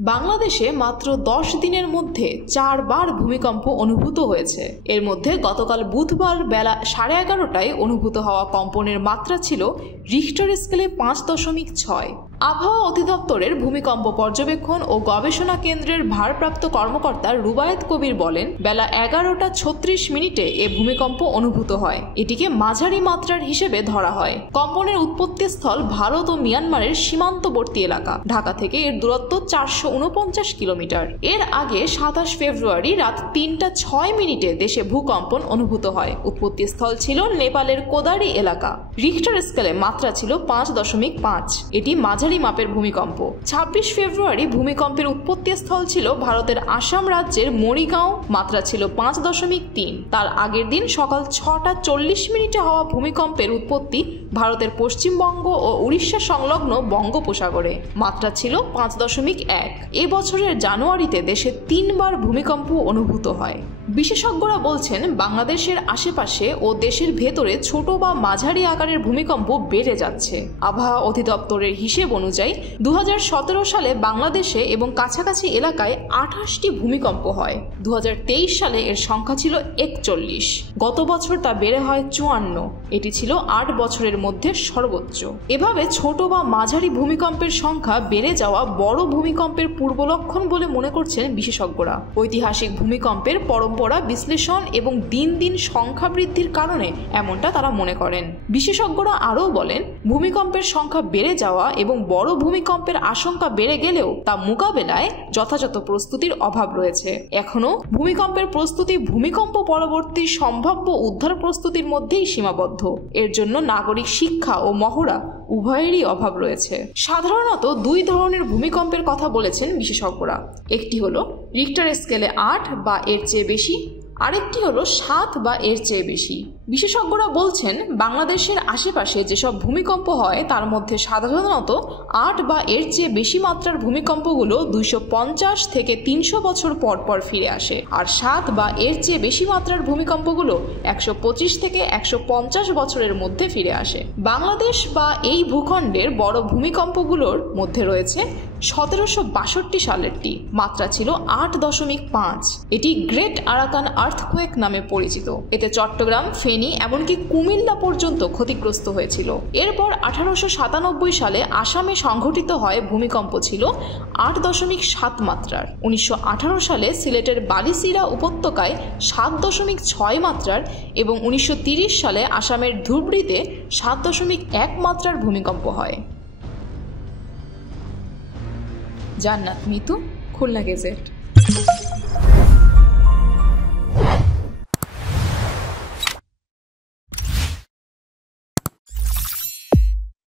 বাংলাদেশে মাত্র 10 দিনের মধ্যে 4 বার ভূমিকম্প অনুভূত হয়েছে। এর মধ্যে গতকাল বুধবার বেলা 11:30টায় অনুভূত হওয়া কম্পনের মাত্রা ছিল রিখটার স্কেলে 5.6। আবহাওয়া অধিদপ্তরের ভূমিকম্প পর্যবেক্ষণ ও গবেষণা কেন্দ্রের ভারপ্রাপ্ত কর্মকর্তা রুবায়েত কবির বলেন, বেলা 11:36 এ ভূমিকম্প অনুভূত হয়। এটিকে মাঝারি মাত্রার হিসেবে ধরা হয়। কম্পনের উৎপত্তিস্থল ভারত ও মিয়ানমারের সীমান্তবর্তী এলাকা। ঢাকা থেকে এর দূরত্ব 449 কিলোমিটার। এর আগে 27 ফেব্রুয়ারি রাত 3:06 দেশে ভূকম্পন অনুভূত হয়। উৎপত্তিস্থল ছিল নেপালের কোদারি এলাকা। রিখটার স্কেলে মাত্রা ছিল 5.5। এটি মাঝারি মাপের ভূমিকম্প। 26 ফেব্রুয়ারি ভূমিকম্পের উৎপত্তিস্থল ছিল ভারতের আসাম রাজ্যের মরিগাঁও। মাত্রা ছিল 5.3। তার আগের দিন সকাল 6:40 হওয়া ভূমিকম্পের উৎপত্তি ভারতের পশ্চিমবঙ্গ ও উড়িষ্যা সংলগ্ন বঙ্গোপসাগরে। মাত্রা ছিল 5.1। এ বছরের জানুয়ারিতে দেশে 3 বার ভূমিকম্প অনুভূত হয়। বিশেষজ্ঞরা বলছেন, বাংলাদেশের আশেপাশে ও দেশের ভেতরে ছোট বা মাঝারি আকারের ভূমিকম্প বেড়ে যাচ্ছে। আবহাওয়া অধিদপ্তরের হিসেব অনুযায়ী 2017 সালে বাংলাদেশে এবং কাছাকাছি এলাকায় 28টি ভূমিকম্প হয়। 2023 সালে এর সংখ্যা ছিল 41। গত বছর তা বেড়ে হয় 54। এটি ছিল 8 বছরের মধ্যে সর্বোচ্চ। এভাবে ছোট বা মাঝারি ভূমিকম্পের সংখ্যা বেড়ে যাওয়া বড় ভূমিকম্পের পূর্বলক্ষণ বলে মনে করছেন বিশেষজ্ঞরা। ঐতিহাসিক ভূমিকম্পের পরম্পরা বিশ্লেষণ এবং দিন দিন সংখ্যা বৃদ্ধির কারণে এমনটা তারা মনে করেন। বিশেষজ্ঞরা আরও বলেন, ভূমিকম্পের সংখ্যা বেড়ে যাওয়া এবং বড় ভূমিকম্পের আশঙ্কা বেড়ে গেলেও তা মোকাবেলায় যথাযথ প্রস্তুতির অভাব রয়েছে। এখনও ভূমিকম্পের প্রস্তুতি ভূমিকম্প পরবর্তী সম্ভাব্য উদ্ধার প্রস্তুতির মধ্যেই সীমাবদ্ধ। এর জন্য নাগরিক শিক্ষা ও মহড়া উভয়েরই অভাব রয়েছে। সাধারণত 2 ধরনের ভূমিকম্পের কথা বলেছেন বিশেষজ্ঞরা। একটি হলো রিখটার স্কেলে 8 বা এর চেয়ে বেশি, আরেকটি হলো 7 বা এর চেয়ে বেশি। বিশেষজ্ঞরা বলছেন, বাংলাদেশের আশেপাশে যেসব ভূমিকম্প হয় তার মধ্যে সাধারণত 8 বা এর চেয়ে বেশি মাত্রার ভূমিকম্পগুলো 250 থেকে 300 বছর পর পর ফিরে আসে, আর 7 বা এর চেয়ে বেশি মাত্রার ভূমিকম্পগুলো 125 থেকে 150 বছরের মধ্যে ফিরে আসে। বাংলাদেশ বা এই ভূখণ্ডের বড় ভূমিকম্পগুলোর মধ্যে রয়েছে 1762 সালেরটি। মাত্রা ছিল 8.5। এটি গ্রেট আরাকান আর্থকোয়েক নামে পরিচিত। এতে চট্টগ্রাম, ফেনী এমনকি কুমিল্লা পর্যন্ত ক্ষতিগ্রস্ত হয়েছিল। এরপর 1897 সালে আসামে সংঘটিত হয় ভূমিকম্প ছিল 8.7 মাত্রার। 1918 সালে সিলেটের বালিসিরা উপত্যকায় 7.6 মাত্রার এবং 1930 সালে আসামের ধুবড়ীতে 7.1 মাত্রার ভূমিকম্প হয়। জান্নাত মিতু, খুলনা গেজেট।